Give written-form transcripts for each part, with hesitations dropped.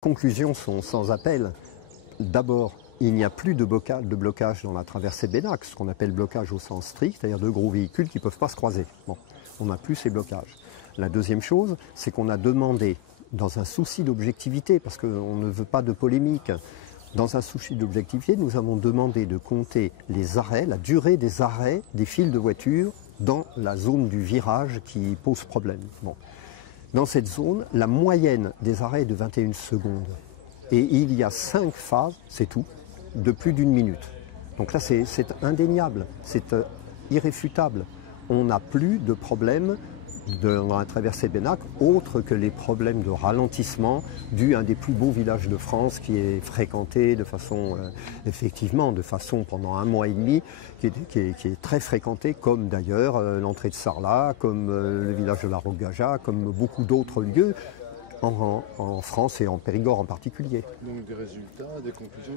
Conclusions sont sans appel. D'abord, il n'y a plus de blocage dans la traversée de Bénac, ce qu'on appelle blocage au sens strict, c'est-à-dire de gros véhicules qui ne peuvent pas se croiser. Bon, on n'a plus ces blocages. La deuxième chose, c'est qu'on a demandé, dans un souci d'objectivité, parce qu'on ne veut pas de polémique, dans un souci d'objectivité, nous avons demandé de compter les arrêts, la durée des arrêts des files de voitures dans la zone du virage qui pose problème. Bon. Dans cette zone, la moyenne des arrêts est de 21 secondes. Et il y a 5 phases, c'est tout, de plus d'1 minute. Donc là, c'est indéniable, c'est irréfutable. On n'a plus de problème dans la traversée de Bénac, autre que les problèmes de ralentissement dus à un des plus beaux villages de France qui est fréquenté de façon, effectivement, de façon pendant 1 mois et demi, qui est très fréquenté, comme d'ailleurs l'entrée de Sarlat, comme le village de la Roque-Gaja, comme beaucoup d'autres lieux en France et en Périgord en particulier. Donc des résultats, des conclusions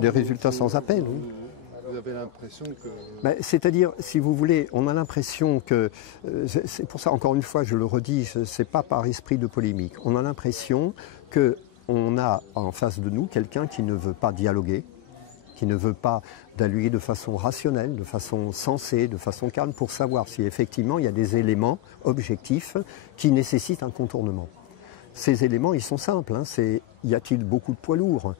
des résultats sans appel, oui. Vous avez l'impression que... C'est-à-dire, si vous voulez, on a l'impression que, c'est pour ça, encore une fois, je le redis, ce n'est pas par esprit de polémique, on a l'impression qu'on a en face de nous quelqu'un qui ne veut pas dialoguer, qui ne veut pas dialoguer de façon rationnelle, de façon sensée, de façon calme, pour savoir si effectivement il y a des éléments objectifs qui nécessitent un contournement. Ces éléments, ils sont simples, hein, y a-t-il beaucoup de poids lourds ?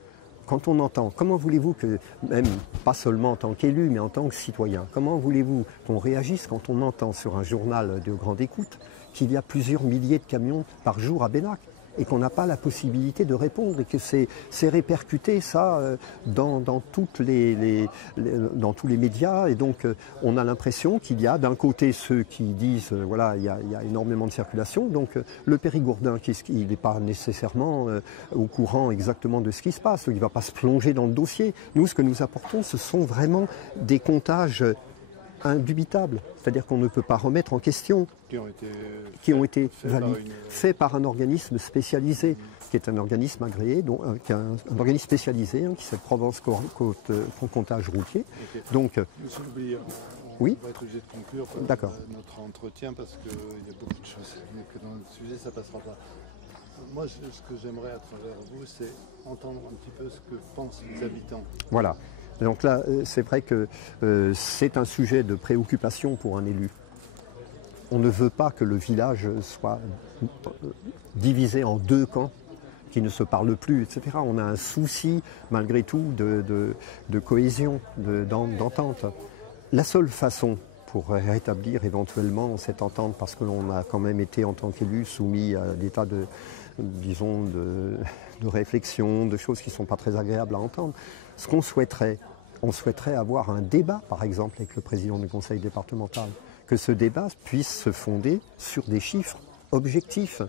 Quand on entend, comment voulez-vous que, même pas seulement en tant qu'élu, mais en tant que citoyen, comment voulez-vous qu'on réagisse quand on entend sur un journal de grande écoute qu'il y a plusieurs milliers de camions par jour à Bénac et qu'on n'a pas la possibilité de répondre et que c'est répercuté ça dans tous les médias, et donc on a l'impression qu'il y a d'un côté ceux qui disent voilà, il y a énormément de circulation, donc le Périgourdin il n'est pas nécessairement au courant exactement de ce qui se passe, il ne va pas se plonger dans le dossier. Nous, ce que nous apportons, ce sont vraiment des comptages indubitables, c'est-à-dire qu'on ne peut pas remettre en question, qui ont été faits par un organisme spécialisé, qui est un organisme agréé, donc, un organisme spécialisé, hein, qui s'appelle Provence Comptage Routier. Okay. Donc, Monsieur Loubier, oui, on va être obligé de conclure notre entretien parce qu'il y a beaucoup de choses, mais que dans le sujet ça ne passera pas. Moi, ce que j'aimerais à travers vous, c'est entendre un petit peu ce que pensent les habitants. Voilà. Donc là, c'est vrai que c'est un sujet de préoccupation pour un élu. On ne veut pas que le village soit divisé en 2 camps qui ne se parlent plus, etc. On a un souci, malgré tout, de cohésion, d'entente. La seule façon pour rétablir éventuellement cette entente, parce que l'on a quand même été, en tant qu'élu, soumis à des tas de réflexions, de choses qui ne sont pas très agréables à entendre. Ce qu'on souhaiterait, on souhaiterait avoir un débat, par exemple, avec le président du conseil départemental, que ce débat puisse se fonder sur des chiffres objectifs,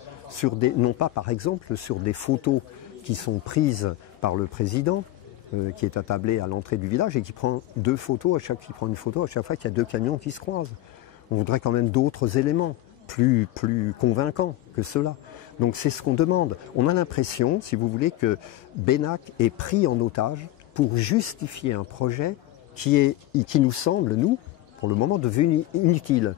non pas, par exemple, sur des photos qui sont prises par le président, qui est attablé à l'entrée du village et qui prend 2 photos, qui prend une photo à chaque fois qu'il y a 2 camions qui se croisent. On voudrait quand même d'autres éléments, plus convaincants que cela. Donc c'est ce qu'on demande. On a l'impression, si vous voulez, que Bénac est pris en otage pour justifier un projet qui nous semble, nous, pour le moment, devenu inutile.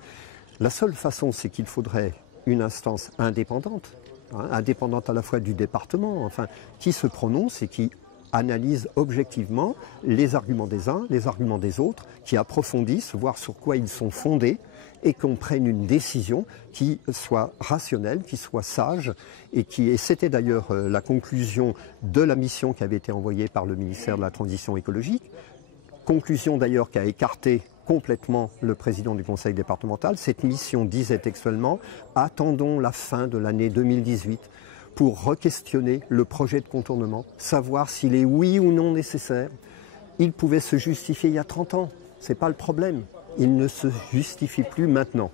La seule façon, c'est qu'il faudrait une instance indépendante, hein, indépendante à la fois du département, enfin, qui se prononce et qui analyse objectivement les arguments des uns, les arguments des autres, qui approfondissent, voir sur quoi ils sont fondés, et qu'on prenne une décision qui soit rationnelle, qui soit sage, et c'était d'ailleurs la conclusion de la mission qui avait été envoyée par le ministère de la Transition écologique, conclusion d'ailleurs qui a écarté complètement le président du conseil départemental. Cette mission disait textuellement « Attendons la fin de l'année 2018 pour re-questionner le projet de contournement, savoir s'il est oui ou non nécessaire. » Il pouvait se justifier il y a 30 ans, ce n'est pas le problème. Il ne se justifie plus maintenant.